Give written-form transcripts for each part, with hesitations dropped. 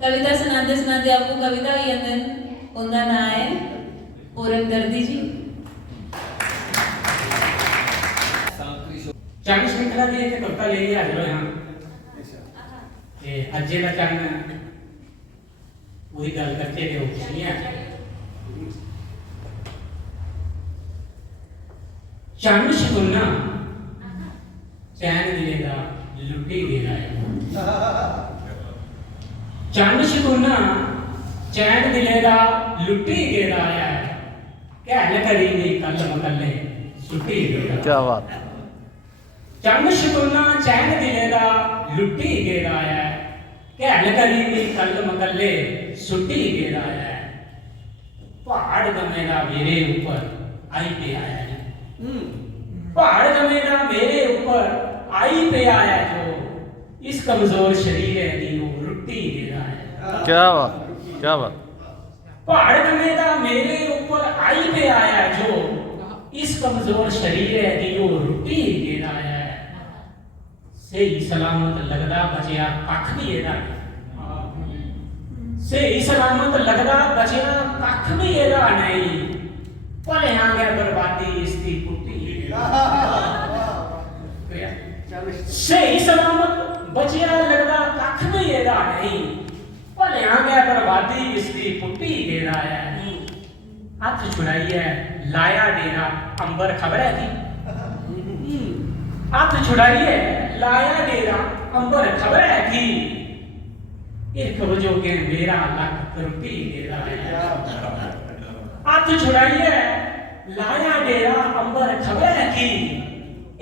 कविता सुनाते सुनाते आपको कविता भी अंदर उनका नाम है पूरन दर्दी जी। चंद श्रृंखला की एक कविता ले हाजिर होया ते अज्जे दा चंद वही गल करते ते वो कुछ नहीं है। चंद शकुना चैन दिलेगा लुटी गेला है। चंद शकुना चैन दिलेगा लुटी गेला है। कहल करी नी कल मकल्ले सुटी गेला। क्या बात। चंद शकुना चैन दिलेगा लुटी गेला है। कहल करी नी कल मकल्ले सुटी गेला है। पहाड़ गमेगा मेरे ऊपर आई पे आया है। पहाड़ गमेगा मेरे ऊपर आई पे आया जो इस कमजोर शरीर है दीनों रुटी गेला है। क्या बात, क्या बात। पहाड़ गमेगा मेरे ऊपर आई पे आया जो इस कमजोर शरीर है दीनों रुटी गेला है। सही सलामत लगदा बचिया कख भी एदा सही सलामत लगदा बचिया कख भी एदा नहीं। भले आ गया बर्बादी इसकी पुट्टी सही सलामत बचिया लगदा कख भी एदा नहीं। भले आ गया बर्बादी इसकी पुट्टी गेदा है। हथ छुड़ाइए लाया डेरा अंबर खबर है की। हथ छुड़ाइए लाया डेरा अंबर खबर है की। एक वजोगे मेरा लक रुपी गेदा है। हथ छुड़ाइए लाया डेरा अंबर खबर है की।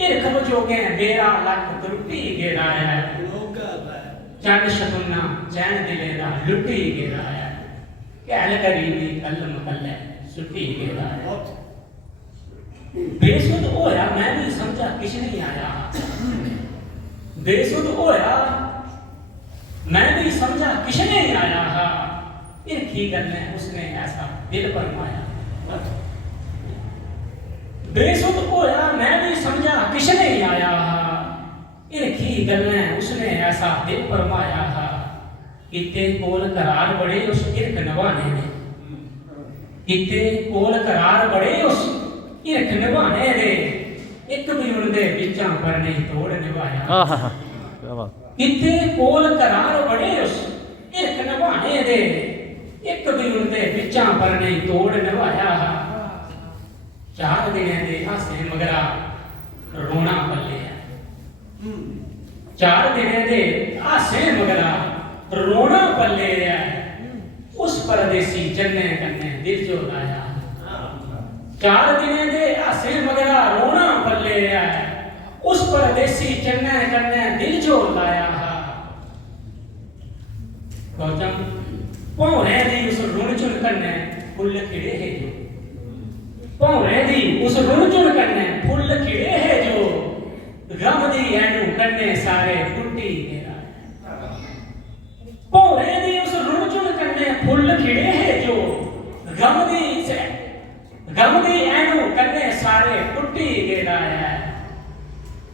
इरख वजोगे मेरा लक रुपी गेदा है। चंद शकुना चैन दिलेगा लुटी गेदा है। कहल करीबी कल मकल्ले सुटी गेदा है। बेसुध होया मैं भी समझा किश नहीं आया। बेसुध होया मैं भी समझा किश नहीं आया। इरखी गल्ले उसने ऐसा दिल पर माया। बेसुध होया मैं भी समझा किश नहीं आया। इरखी गल्ले उसने ऐसा दिल पर माया। किते कोल करार बड़े उस इरख नवाने ने। किते कोल करार बड़े उस इरख निभाने दे एक भी उनके विचां पर नहीं तोड़ निभाया। क्या बात। किते कोल करार बड़े उस इरख निभाने दे एक भी उनके विचां पर नहीं तोड़ निभाया। चार दिन दे हासे मगरा रोना पल्ले है। चार दिन दे हासे मगरा रोना पल्ले है। उस परदेसी जन्ने कन्ने दिल जो लाया। चार दिन दे हासे मगरा रोना पल्ले है। उस परदेसी जन्ने कन्ने दिल जो लाया। गौतम पौने दी उस रुण चुन कन्ने फुल खिड़े है जो। पौने दी उस रुण चुन कन्ने फुल खिड़े है जो। गम दी एनु कन्ने सारे फुट्टी गेला। पौने दी उस रुण चुन कन्ने फुल खिड़े है जो। गम दी एनु कन्ने सारे फुट्टी गेला है।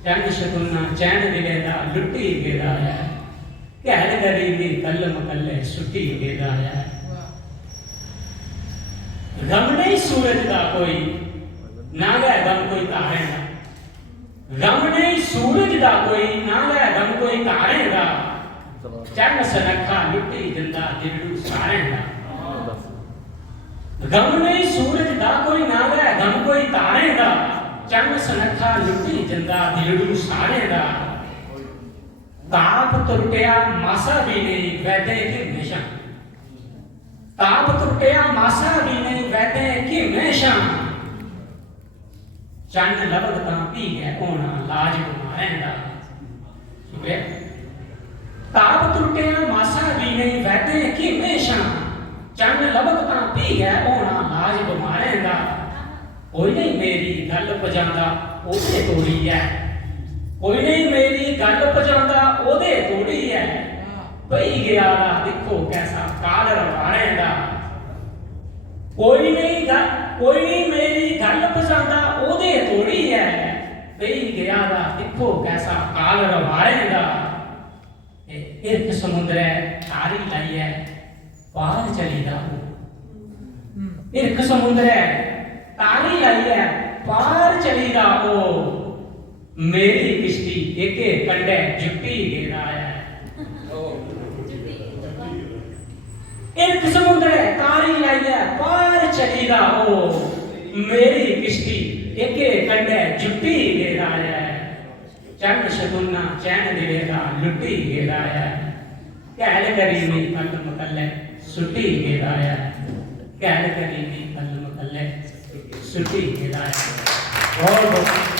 चंद शकुना चैन दिलेगा लुटी गेला है। कहल गरीबी कल मकल्ले सुटी गेला है। गम नहीं सूरज का कोई ना गया गम कोई तारेगा। गम नहीं सूरज का कोई ना गया गम कोई तारेगा। चंद सनखा लुटी जिंदा दिलू सारेगा। गम नहीं सूरज का कोई ना गया गम कोई तारेगा। चंद सनखा लुटी जिंदा दिलू सारेगा। ताप तुरटिया मासा भी नहीं वैदे की हमेशा। ताप तुरटिया मासा भी नहीं वैदे की हमेशा। चंद लबद तां पी गए होना लाज गुमारेंदा। ताप तुरटिया मासा भी नहीं वैदे की हमेशा। चंद लबद तां पी गए होना लाज गुमारेंदा। कोई नहीं मेरी गल पजांदा ओदे तोड़ी है। कोई नहीं मेरी गल पजांदा ओदे तोड़ी है। पई गया देखो कैसा काल रवाड़ेंदा। कोई नहीं मेरी गल पजांदा ओदे तोड़ी है। पई गया देखो कैसा काल रवाड़ेंदा। इर्क समुद्र है तारी लाई है पार चलीदा हो इर्क समुद्र है तारी लाई है पार चलीदा हो मेरी किश्ती एके कंडे जुट्टी गेरा है इर्क समुद्र है तारी लाई है पार चलीदा हो मेरी किश्ती एके कंडे जुट्टी गेरा है चंद शगुना चैन दिलेगा लुट्टी गेराया कहल करीमी कल मकल्ले सुट्टी गेराया कहल करीमी कल मकल्ले सुट्टी गेराया बहुत